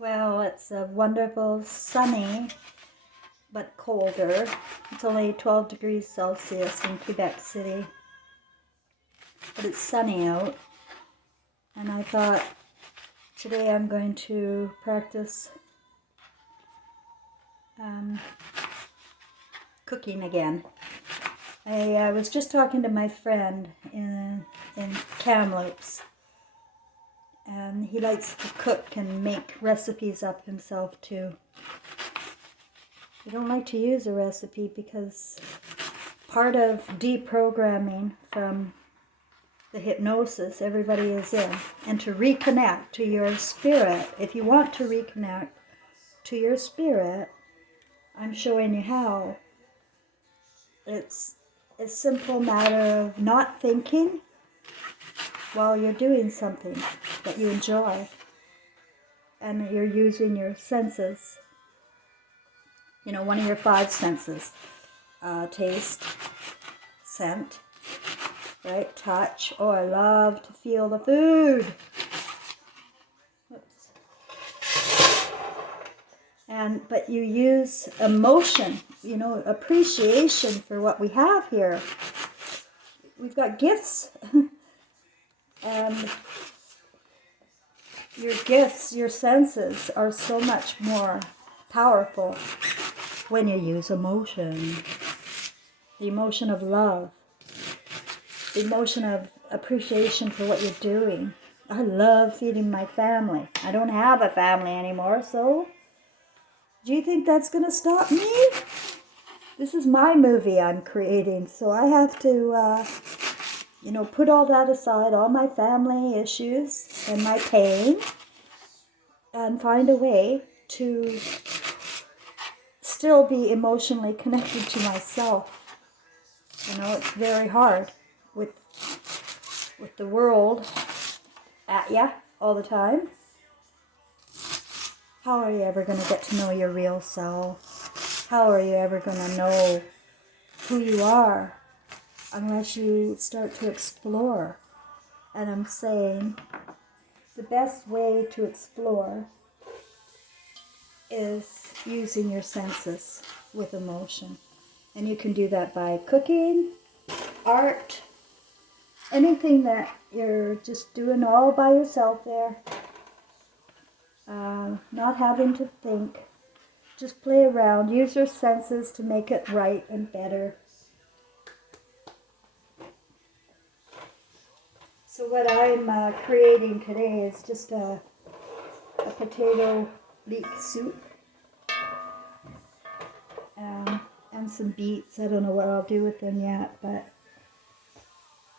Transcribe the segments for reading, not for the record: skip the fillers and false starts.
Well, it's a wonderful, sunny, but colder. It's only 12 degrees Celsius in Quebec City, but it's sunny out. And I thought today I'm going to practice cooking again. I was just talking to my friend in Kamloops, and he likes to cook and make recipes up himself too. I don't like to use a recipe because part of deprogramming from the hypnosis everybody is in, and to reconnect to your spirit, if you want to reconnect to your spirit, I'm showing you how. It's a simple matter of not thinking while you're doing something that you enjoy, and that you're using your senses. You know, one of your five senses. Taste, scent, right? Touch. Oh, I love to feel the food. Whoops. But you use emotion, you know, appreciation for what we have here. We've got gifts. And your gifts, your senses are so much more powerful when you use emotion. The emotion of love. The emotion of appreciation for what you're doing. I love feeding my family. I don't have a family anymore, so do you think that's going to stop me? This is my movie I'm creating, so I have to, put all that aside, all my family issues and my pain, and find a way to still be emotionally connected to myself. You know, it's very hard with the world at ya all the time. How are you ever going to get to know your real self? How are you ever going to know who you are unless you start to explore? And I'm saying the best way to explore is using your senses with emotion. And you can do that by cooking, art, anything that you're just doing all by yourself there. Not having to think. Just play around. Use your senses to make it right and better. So what I'm creating today is just a potato leek soup and some beets. I don't know what I'll do with them yet, but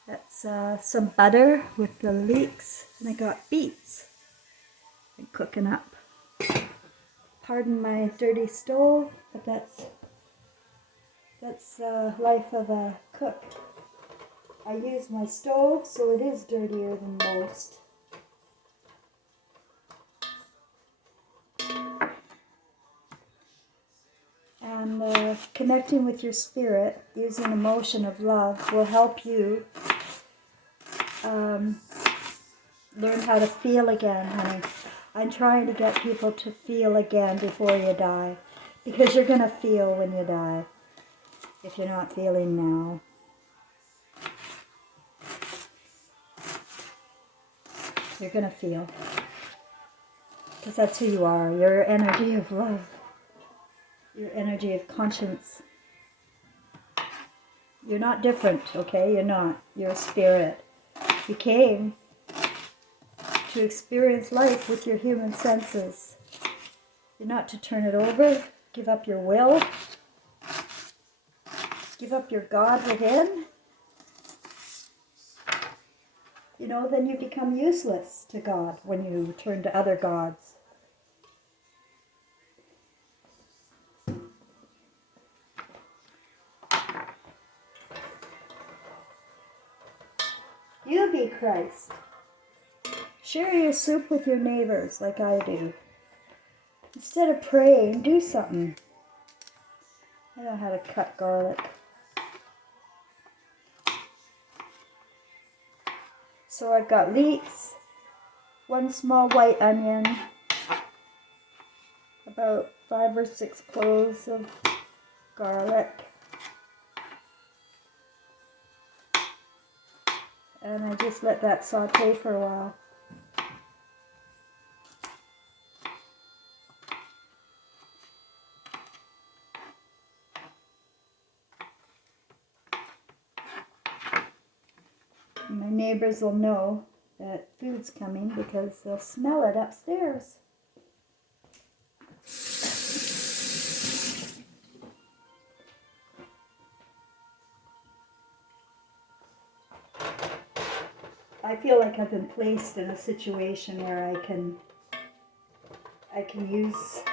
that's some butter with the leeks, and I got beets and cooking up. Pardon my dirty stove, but that's life of a cook. I use my stove, so it is dirtier than most. And connecting with your spirit, using emotion of love, will help you learn how to feel again, honey. I'm trying to get people to feel again before you die, because you're going to feel when you die, if you're not feeling now. You're going to feel, because that's who you are. Your energy of love, your energy of conscience. You're not different, okay? You're not. You're a spirit. You came to experience life with your human senses. You're not to turn it over, give up your will, give up your God within. You know, then you become useless to God when you turn to other gods. You be Christ. Share your soup with your neighbors like I do. Instead of praying, do something. I know how to cut garlic. So I've got leeks, one small white onion, about 5 or 6 cloves of garlic. And I just let that saute for a while. My neighbors will know that food's coming because they'll smell it upstairs. I feel like I've been placed in a situation where I can use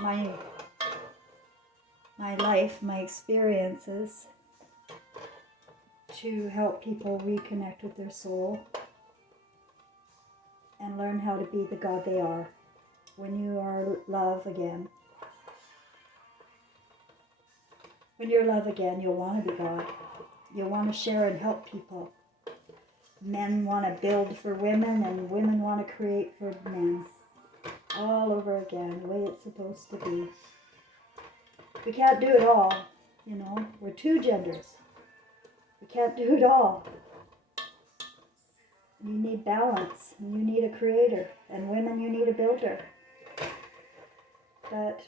my life, my experiences to help people reconnect with their soul and learn how to be the God they are. When you are love again. When you're love again, you'll want to be God. You'll want to share and help people. Men want to build for women and women want to create for men. All over again, the way it's supposed to be. We can't do it all, you know. We're 2 genders. We can't do it all. You need balance, and you need a creator, and women, you need a builder. But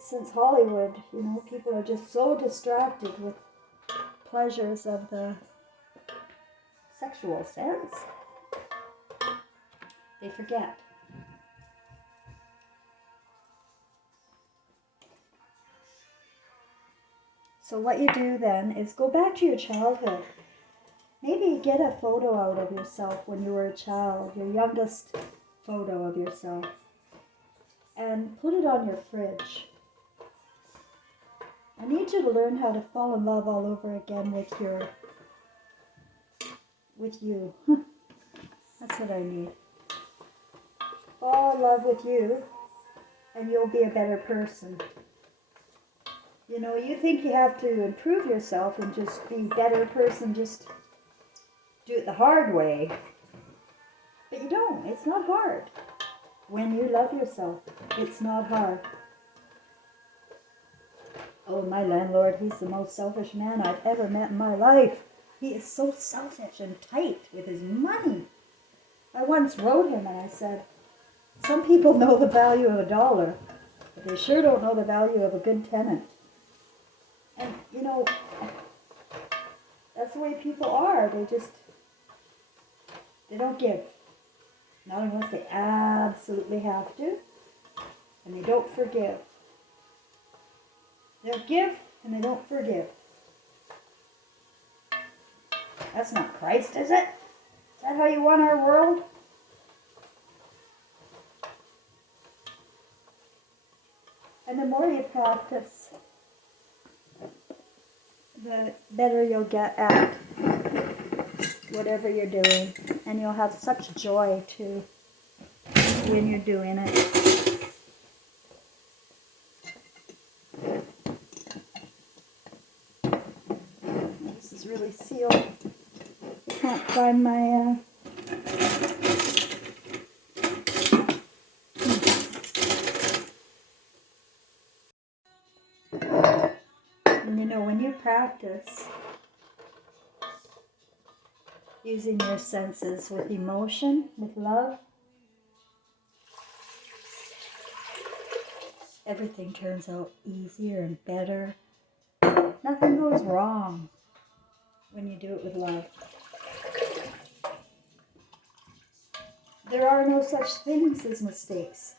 since Hollywood, you know, people are just so distracted with pleasures of the sexual sense, they forget. So what you do then is go back to your childhood. Maybe get a photo out of yourself when you were a child, your youngest photo of yourself, and put it on your fridge. I need you to learn how to fall in love all over again with you. That's what I need. Fall in love with you, and you'll be a better person. You know, you think you have to improve yourself and just be a better person, just do it the hard way. But you don't. It's not hard. When you love yourself, it's not hard. Oh, my landlord, he's the most selfish man I've ever met in my life. He is so selfish and tight with his money. I once wrote him and I said, some people know the value of $1, but they sure don't know the value of a good tenant. And, you know, that's the way people are. They don't give. Not unless they absolutely have to. And they don't forgive. They'll give and they don't forgive. That's not Christ, is it? Is that how you want our world? And the more you practice, the better you'll get at whatever you're doing. And you'll have such joy too when you're doing it. This is really sealed. I can't find my... And you know, when you practice using your senses with emotion, with love, everything turns out easier and better. Nothing goes wrong when you do it with love. There are no such things as mistakes,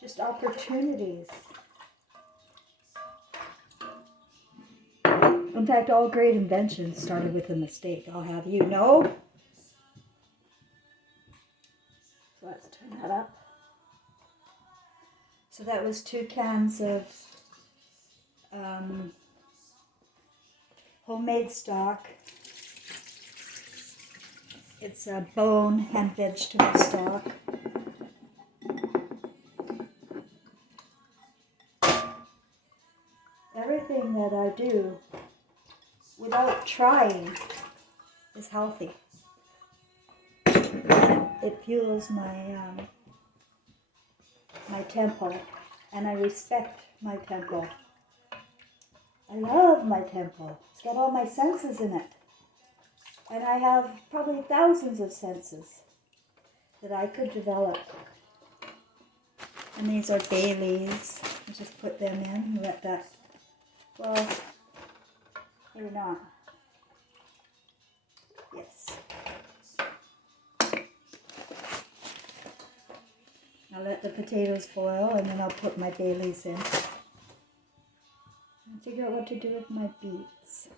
just opportunities. In fact, all great inventions started with a mistake, I'll have you know. So let's turn that up. So that was 2 cans of homemade stock. It's a bone and vegetable stock. Everything that I do without trying is healthy. it fuels my temple, and I respect my temple. I love my temple. It's got all my senses in it. And I have probably thousands of senses that I could develop. And these are bay leaves. I just put them in and let that, well, maybe not. Yes. I'll let the potatoes boil and then I'll put my bay leaves in. And figure out what to do with my beets.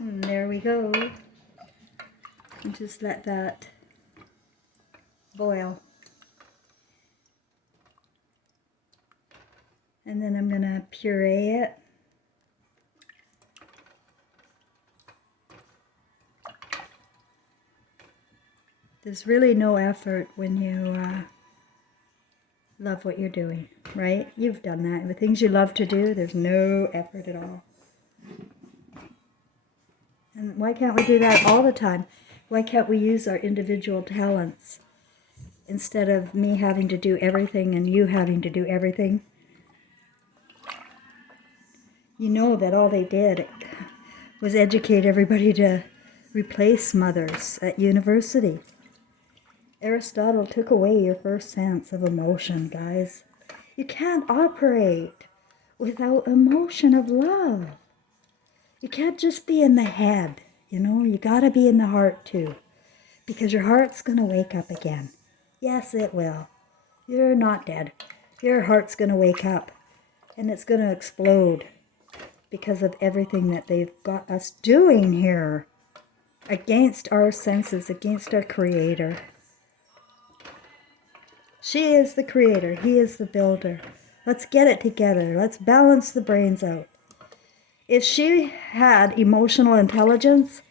And there we go. And just let that boil. And then I'm going to puree it. There's really no effort when you love what you're doing, right? You've done that. The things you love to do, there's no effort at all. And why can't we do that all the time? Why can't we use our individual talents instead of me having to do everything and you having to do everything? You know that all they did was educate everybody to replace mothers at university. Aristotle took away your first sense of emotion, guys. You can't operate without emotion of love. You can't just be in the head, you know. You got to be in the heart too, because your heart's going to wake up again. Yes, it will. You're not dead. Your heart's going to wake up, and it's going to explode because of everything that they've got us doing here against our senses, against our Creator. She is the creator. He is the builder. Let's get it together. Let's balance the brains out. If she had emotional intelligence,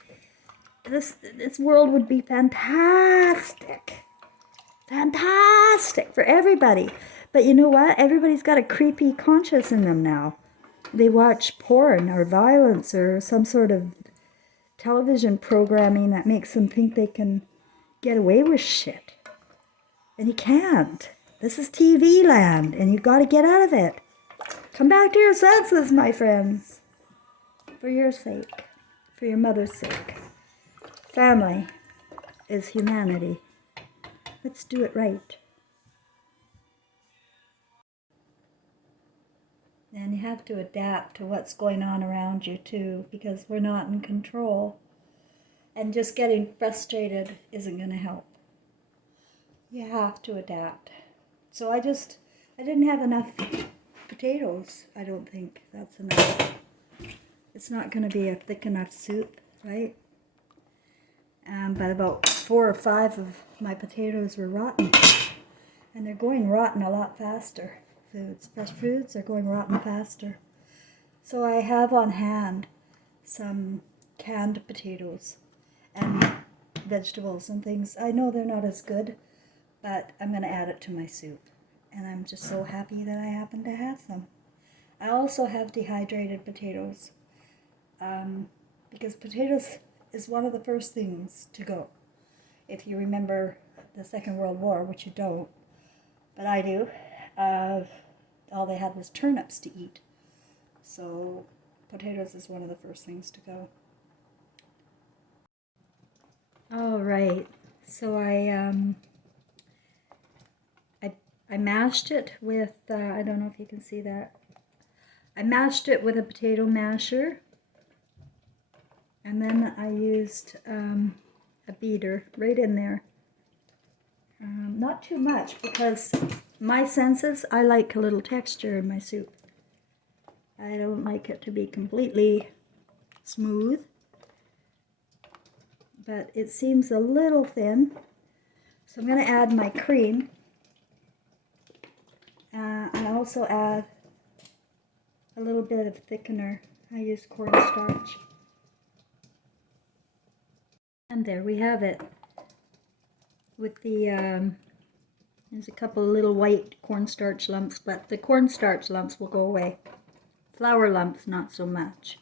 this world would be fantastic. Fantastic for everybody. But you know what? Everybody's got a creepy conscience in them now. They watch porn or violence or some sort of television programming that makes them think they can get away with shit. And you can't. This is TV land, and you've got to get out of it. Come back to your senses, my friends. For your sake. For your mother's sake. Family is humanity. Let's do it right. And you have to adapt to what's going on around you, too, because we're not in control. And just getting frustrated isn't going to help. You have to adapt. So I didn't have enough potatoes. I don't think that's enough. It's not going to be a thick enough soup, right? But about 4 or 5 of my potatoes were rotten. And they're going rotten a lot faster. Fresh foods are going rotten faster. So I have on hand some canned potatoes and vegetables and things. I know they're not as good, but I'm going to add it to my soup. And I'm just so happy that I happen to have them. I also have dehydrated potatoes. Because potatoes is one of the first things to go. If you remember the Second World War, which you don't, but I do, all they had was turnips to eat. So potatoes is one of the first things to go. All right, so I mashed it with, I don't know if you can see that. I mashed it with a potato masher. And then I used a beater right in there. Not too much, because my senses, I like a little texture in my soup. I don't like it to be completely smooth. But it seems a little thin. So I'm going to add my cream. I also add a little bit of thickener. I use cornstarch. And there we have it. With the, there's a couple of little white cornstarch lumps, but the cornstarch lumps will go away. Flour lumps, not so much.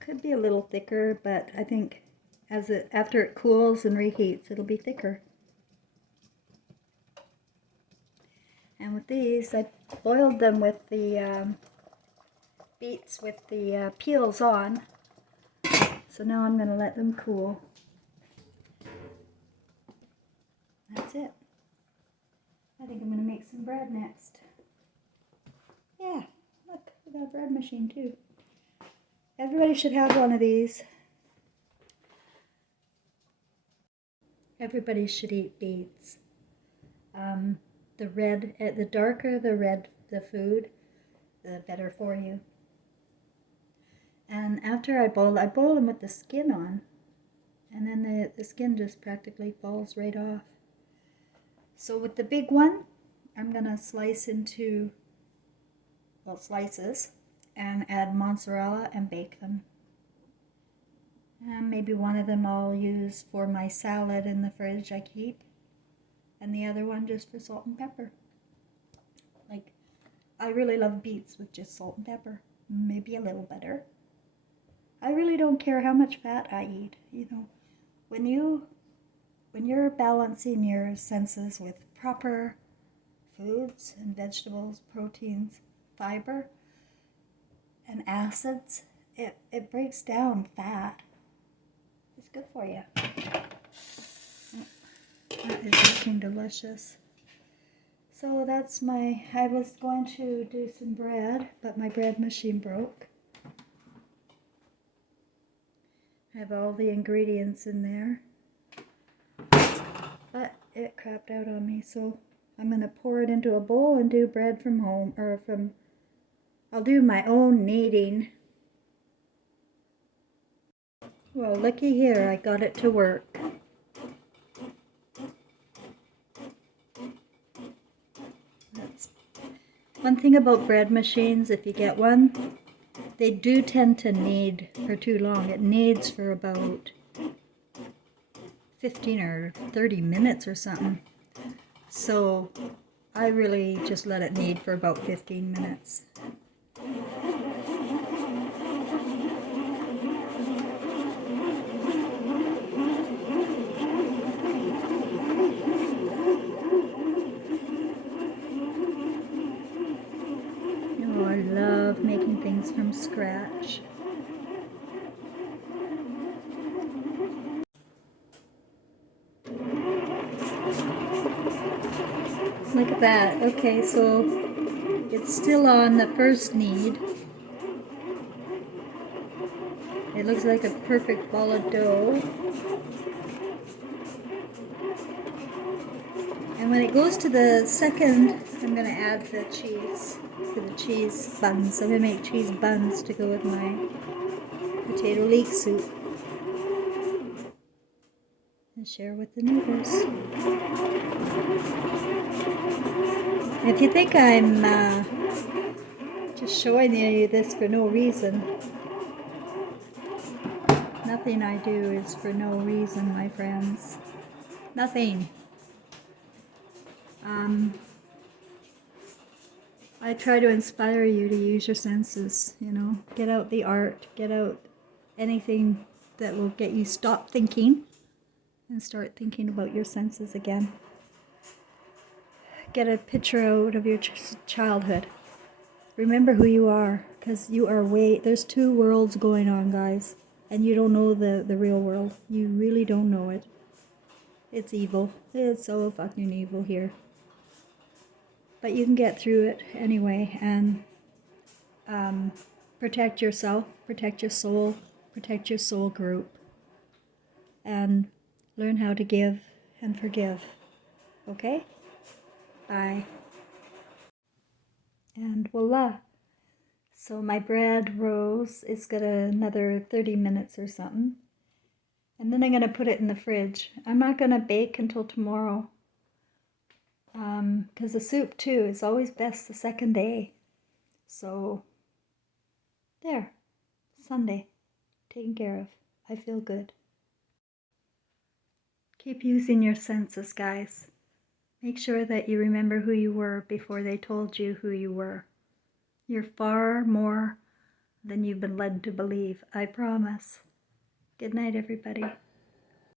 Could be a little thicker, but I think after it cools and reheats, it'll be thicker. And with these, I boiled them with the beets with the peels on. So now I'm going to let them cool. That's it. I think I'm going to make some bread next. Yeah, look, we got a bread machine too. Everybody should have one of these. Everybody should eat beets. The darker the red the food, the better for you. And after I boil them with the skin on, and then the skin just practically falls right off. So with the big one, I'm gonna slice into, well, slices, and add mozzarella and bake them. And maybe one of them I'll use for my salad in the fridge I keep, and the other one just for salt and pepper. Like, I really love beets with just salt and pepper, maybe a little butter. I really don't care how much fat I eat, you know. When you're balancing your senses with proper foods and vegetables, proteins, fiber, and acids, it breaks down fat. It's good for you. That is looking delicious. So that's I was going to do some bread, but my bread machine broke. I have all the ingredients in there, but it crapped out on me, so I'm going to pour it into a bowl and do bread from home, I'll do my own kneading. Well, looky here, I got it to work. That's one thing about bread machines, if you get one, they do tend to knead for too long. It kneads for about 15 or 30 minutes or something. So I really just let it knead for about 15 minutes. Oh, I love making things from scratch. Look at that. Okay, so it's still on the first knead. It looks like a perfect ball of dough. And when it goes to the second, I'm going to add the cheese to the cheese buns. I'm going to make cheese buns to go with my potato leek soup and share with the neighbors. If you think I'm just showing you this for no reason, nothing I do is for no reason, my friends. Nothing. I try to inspire you to use your senses, you know. Get out the art, get out anything that will get you stop thinking and start thinking about your senses again. Get a picture out of your childhood. Remember who you are, because you are there's two worlds going on, guys, and you don't know the real world. You really don't know it. It's evil. It's so fucking evil here. But you can get through it anyway, and protect yourself, protect your soul group, and learn how to give and forgive. Okay? Bye. And voila. So my bread rose. It's got another 30 minutes or something. And then I'm going to put it in the fridge. I'm not going to bake until tomorrow. Because the soup too is always best the second day. So, there. Sunday. Taken care of. I feel good. Keep using your senses, guys. Make sure that you remember who you were before they told you who you were. You're far more than you've been led to believe, I promise. Good night, everybody.